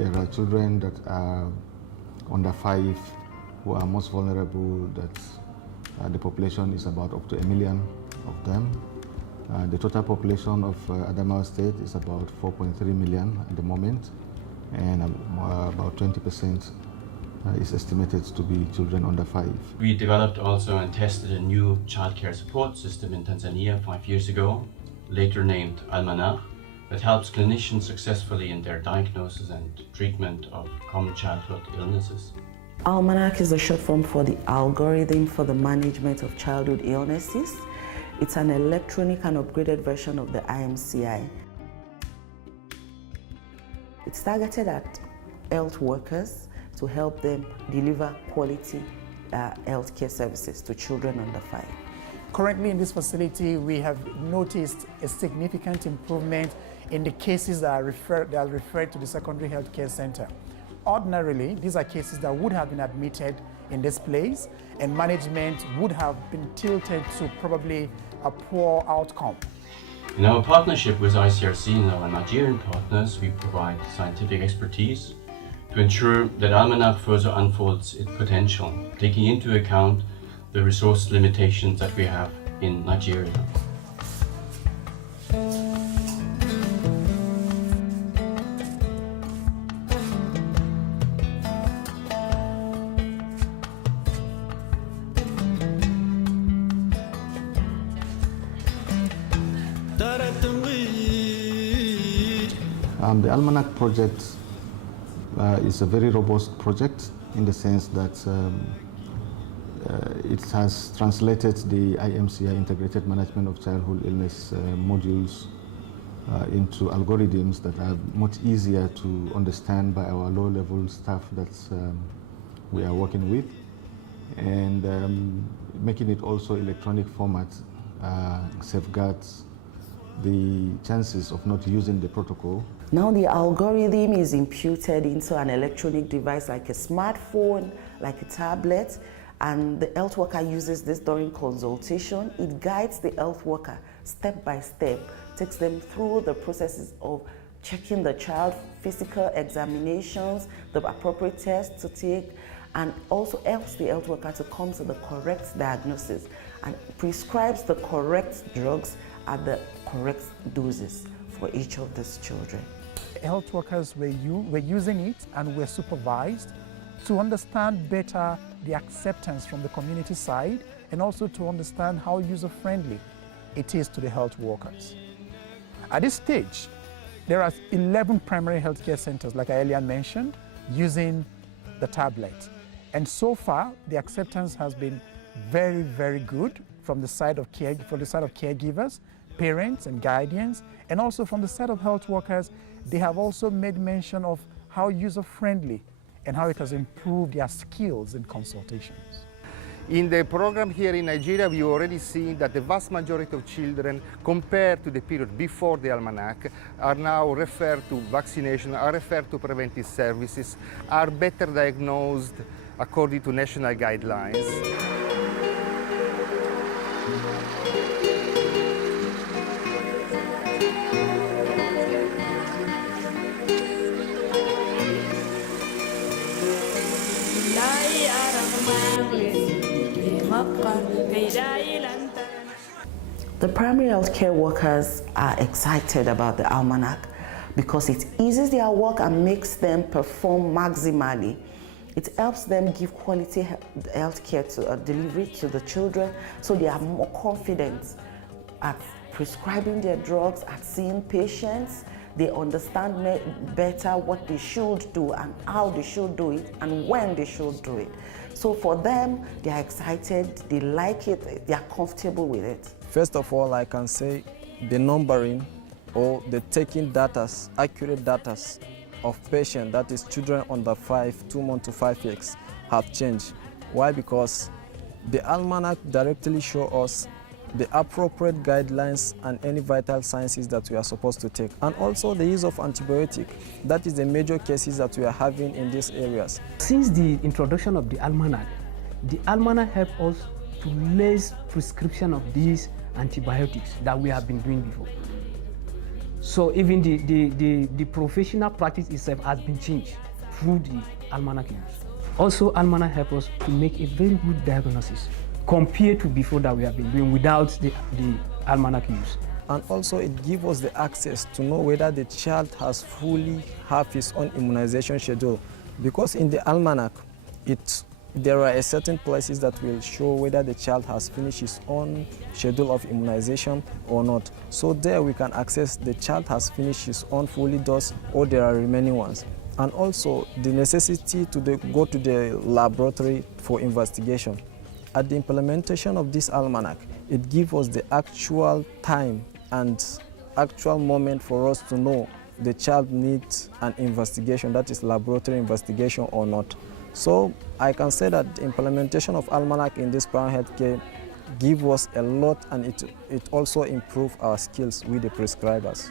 there are children that are under 5 who are most vulnerable, that the population is about up to 1 million of them. The total population of Adamawa State is about 4.3 million at the moment, and about 20% is estimated to be children under 5. We developed also and tested a new childcare support system in Tanzania 5 years ago, later named Almanach, that helps clinicians successfully in their diagnosis and treatment of common childhood illnesses. Almanach is a short form for the Algorithm for the Management of Childhood Illnesses. It's an electronic and upgraded version of the IMCI. It's targeted at health workers to help them deliver quality healthcare services to children under 5. Currently in this facility, we have noticed a significant improvement in the cases that are referred to the secondary healthcare center. Ordinarily, these are cases that would have been admitted in this place, and management would have been tilted to probably a poor outcome. In our partnership with ICRC and our Nigerian partners, we provide scientific expertise to ensure that Almanach further unfolds its potential, taking into account the resource limitations that we have in Nigeria. The Almanach project is a very robust project in the sense that it has translated the IMCI Integrated Management of Childhood Illness modules into algorithms that are much easier to understand by our low-level staff that we are working with, and making it also electronic format safeguards the chances of not using the protocol. Now the algorithm is imputed into an electronic device like a smartphone, like a tablet, and the health worker uses this during consultation. It guides the health worker step by step, takes them through the processes of checking the child, physical examinations, the appropriate tests to take, and also helps the health worker to come to the correct diagnosis and prescribes the correct drugs at the correct doses for each of these children. Health workers were using it and were supervised to understand better the acceptance from the community side, and also to understand how user-friendly it is to the health workers. At this stage, there are 11 primary healthcare centers, like I earlier mentioned, using the tablet. And so far, the acceptance has been very, very good from the side of caregivers, parents and guardians, and also from the side of health workers. They have also made mention of how user-friendly and how it has improved their skills in consultations. In the program here in Nigeria, we already seen that the vast majority of children, compared to the period before the Almanach, are now referred to vaccination, are referred to preventive services, are better diagnosed according to national guidelines. The primary healthcare workers are excited about the Almanach because it eases their work and makes them perform maximally. It helps them give quality healthcare to delivery to the children, so they are more confident at prescribing their drugs, at seeing patients. They understand better what they should do and how they should do it and when they should do it. So for them, they are excited, they like it, they are comfortable with it. First of all, I can say the numbering or the taking data, accurate data of patients, that is children under 2 months to 5 years, have changed. Why? Because the Almanach directly show us the appropriate guidelines and any vital sciences that we are supposed to take. And also the use of antibiotic. That is the major cases that we are having in these areas. Since the introduction of the Almanach helped us to less prescription of these antibiotics that we have been doing before. So even the professional practice itself has been changed through the Almanach use. Also, Almanach helps us to make a very good diagnosis compared to before that we have been doing without the Almanach use. And also it gives us the access to know whether the child has fully have his own immunization schedule. Because in the Almanach, there are certain places that will show whether the child has finished his own schedule of immunization or not. So there we can access the child has finished his own fully dose or there are remaining ones. And also the necessity to go to the laboratory for investigation. At the implementation of this Almanach, it gives us the actual time and actual moment for us to know the child needs an investigation, that is laboratory investigation or not. So I can say that the implementation of Almanach in this primary healthcare gives us a lot, and it also improves our skills with the prescribers.